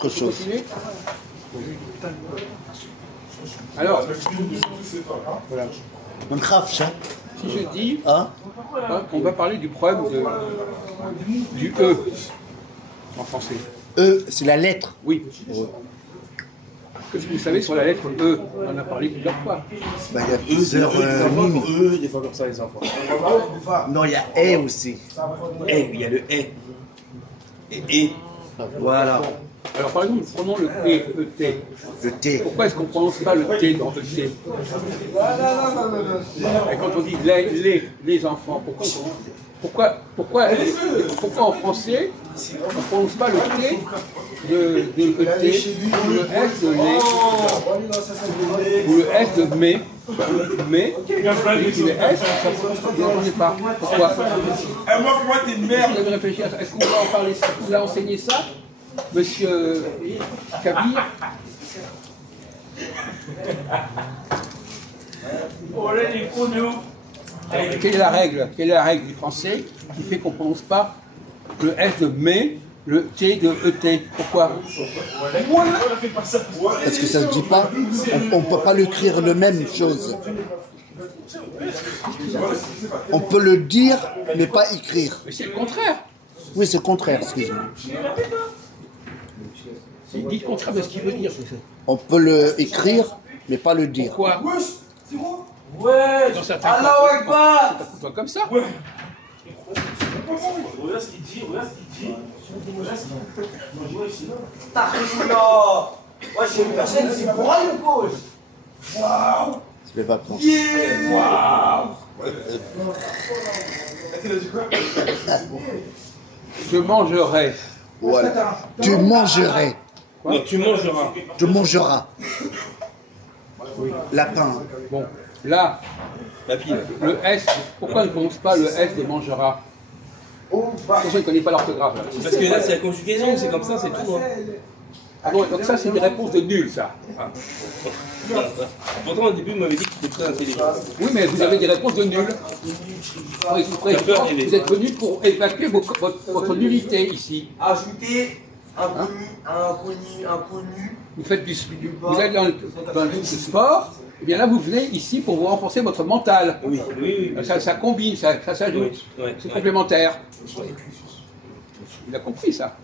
Autre chose. Alors, voilà. Un grave, ça. Si je dis, Hein? on va parler du problème du E en français. E, c'est la lettre. Oui. Qu'est-ce que vous savez sur la lettre E? On en a parlé plusieurs fois. Bah, il y a plusieurs lignes. Des fois comme ça, les enfants. Non, il y a E aussi. Eh, il y a le eh. Et. Voilà. Alors par exemple, prenons le T, E-T. Le T. Pourquoi est-ce qu'on ne prononce pas le T dans le T? Et quand on dit les enfants, pourquoi en français on ne prononce pas le T de ET ou le S de les ou le S de mais et le S, vous n'entendez pas. Pourquoi? Vous avez réfléchi à ça. Est-ce qu'on va en parler? Vous a enseigné ça, Monsieur Kabir? Quelle est la règle? Quelle est la règle du français qui fait qu'on ne prononce pas le S de mais, le T de ET? Pourquoi? Parce que ça se dit pas. On ne peut pas l'écrire la même chose. On peut le dire, mais pas écrire. Mais c'est le contraire. Oui, c'est le contraire, excuse-moi. Il dit le contraire de ce qu'il veut dire. On peut le écrire, mais pas le dire. Pourquoi? Ouais, Dans certains Allah cas, Akbar. c'est pas comme ça. Regarde ce qu'il dit, regarde ce qu'il dit. Astaghfirullah. Ouais, j'ai une personne qui broie le gauche. Waouh. C'est les vacances. Waouh. Je mangerai. Voilà. Tu mangerais. Non, tu mangeras. Tu mangeras. Lapin. Bon, là, La pile. le S, pourquoi on ne prononce pas le S de mangera? Attention, il ne connaît pas l'orthographe. Là. Parce que là, c'est la conjugaison, c'est comme ça, c'est tout. Hein. Ah bon, donc ça, c'est des réponses de nul, ça. Ah. Pourtant, au début, vous m'avez dit que c'était très intelligent. Oui, mais vous avez des réponses de nul. Vous êtes venu pour évacuer votre nullité ici. Ajouter inconnu. Vous faites vous êtes dans le sport, et bien là, vous venez ici pour vous renforcer votre mental. Oui, oui, oui. Ça combine, ça s'ajoute. Oui, oui. C'est complémentaire. Il a compris ça.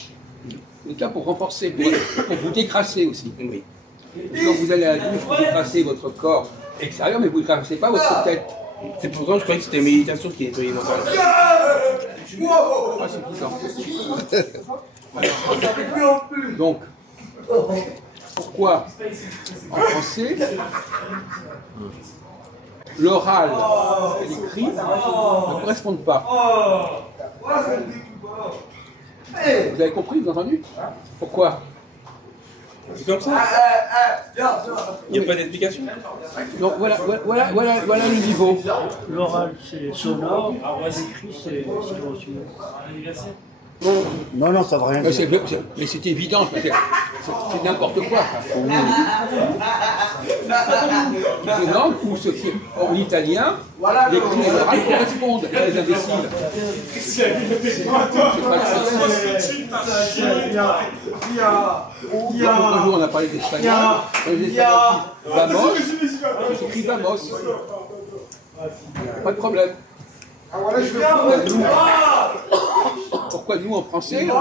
Vous êtes là pour renforcer, pour vous décrasser aussi. Oui. Quand vous allez à la douche, vous décrassez votre corps extérieur, mais vous ne décrassez pas votre tête. C'est pour ça que je croyais que c'était la méditation qui nettoyait mon corps. Pas suffisant. Donc, pourquoi en français, l'oral et l'écrit ne correspondent pas? Vous avez compris, vous avez entendu? Pourquoi? C'est comme ça. Il n'y a pas d'explication. Donc voilà le niveau. L'oral, c'est sonore, l'écrit, c'est silencieux. Non, non, ça va rien Mais dire. c'est évident, c'est n'importe quoi. C'est énorme où ce qui est en italien, l'écrit et l'oral correspondent, les imbéciles. C'est pas le jour, on a parlé d'espagnol. Vamos, c'est écrit vamos. Pas de problème. Pourquoi nous en français, nous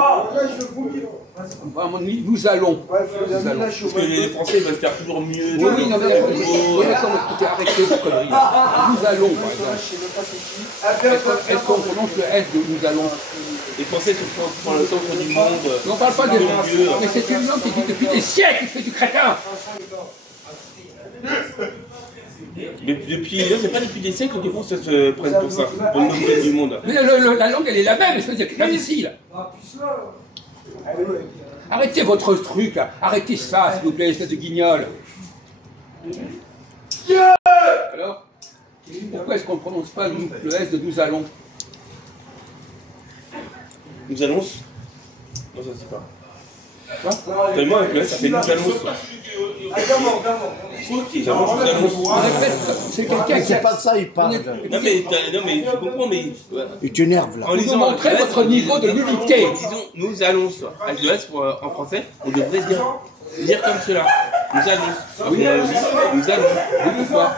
allons. Parce que les Français veulent faire toujours mieux. Oui, non, mais écoutez, arrêtez vos conneries. Nous allons, par exemple. Est-ce qu'on prononce le S de nous allons? Les Français se font dans le centre du monde. On ne parle pas de... Mais c'est une langue qui existe depuis des siècles, c'est du crétin. Mais depuis, c'est pas depuis des siècles que les Français se prennent pour ça, pour le nombre du monde. Mais la langue, elle est la même, espèce d'imbécile. Arrêtez votre truc, là. Arrêtez ça, s'il vous plaît, espèce de guignol. Alors, pourquoi est-ce qu'on ne prononce pas le S de nous allons? Nous allons. Non, ça se dit pas. Tellement avec le S, ça fait nous allons. C'est quelqu'un qui C'est a... pas ça, il parle. Non mais tu comprends, mais Il t'énerve là. en lisant montrez avec le S, votre niveau de nudité. Disons, nous allons, avec le S en français, on devrait dire comme cela. Nous allons. Oui, nous allons. Oui, pourquoi?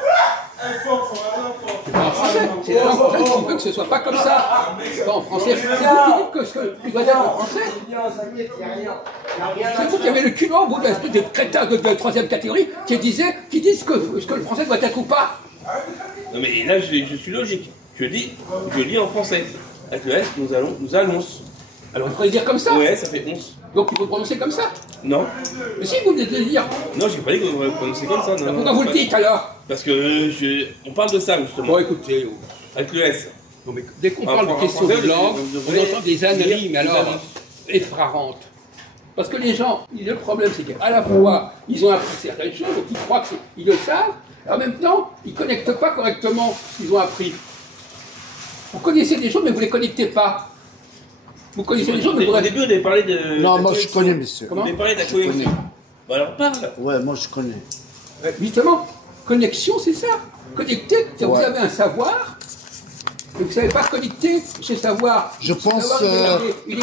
En français, c'est la langue française qui veut que ce soit pas comme ça. Pas en français. C'est vous qui dites que ce que tu dois dire en français. C'est vous qui avez le culot, vous, l'espèce de crétins de troisième catégorie, qui disent que le français doit être ou pas. Non mais là je suis logique. Je lis en français. Avec le S, nous allons. Alors, vous pourrez le dire comme ça. Ouais, ça fait 11. Donc, il faut le prononcer comme ça. Non. Mais si vous venez de le dire, Non, j'ai pas dit qu'on va le prononcer comme ça. Non, pourquoi vous le dites alors? Parce que on parle de ça justement. Bon, écoutez, Avec le S. non, mais dès qu'on En parle de français, questions de on langue, devrait on entend des âneries, mais alors dire- effrarantes. Parce que les gens, le problème, c'est qu'à la fois, ils ont appris certaines choses, donc ils croient qu'ils le savent, et en même temps, ils ne connectent pas correctement ce qu'ils ont appris. Vous connaissez des choses, mais vous ne les connectez pas. Vous connaissez des choses, mais vous Au ne début, on avait parlé de. Non, de moi je connexion. connais, monsieur. On avait parlé de la connexion. Bon, alors parle. Ouais, moi je connais. Justement, connexion, c'est ça. Connecter, c'est que vous Ouais. avez un savoir, mais vous ne savez pas connecter ce savoir. Je Ce pense, savoir, il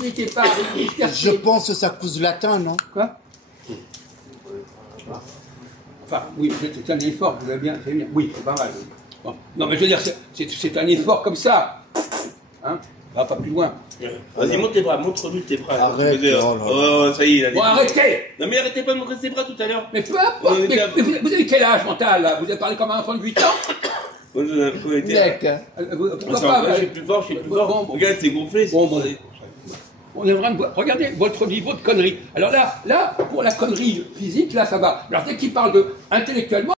n'était pas dispersé. Je pense que ça cause latin, non? Quoi? Enfin, oui, c'est un effort, vous avez bien, c'est bien. Oui, c'est pas mal. Bon. Non, mais je veux dire, c'est un effort comme ça. Hein? Va pas plus loin. Vas-y, montre tes bras, montre-lui tes bras. Arrête, Tu faisais, oh là là. oh, ça y est, il a dit. Bon, arrêtez! Non, mais arrêtez pas de montrer ses bras tout à l'heure. Mais peu importe, Ouais, mais vous avez quel âge mental, là? Vous avez parlé comme un enfant de 8 ans? On a connecté. Mec, Pourquoi pas? Je suis plus fort, je suis plus fort. Bon, bon. Regarde, c'est gonflé. Bon, bon. On est en train de voir. Regardez votre niveau de connerie. Alors là, pour la connerie physique, là, ça va. Alors dès qu'il parle de intellectuellement,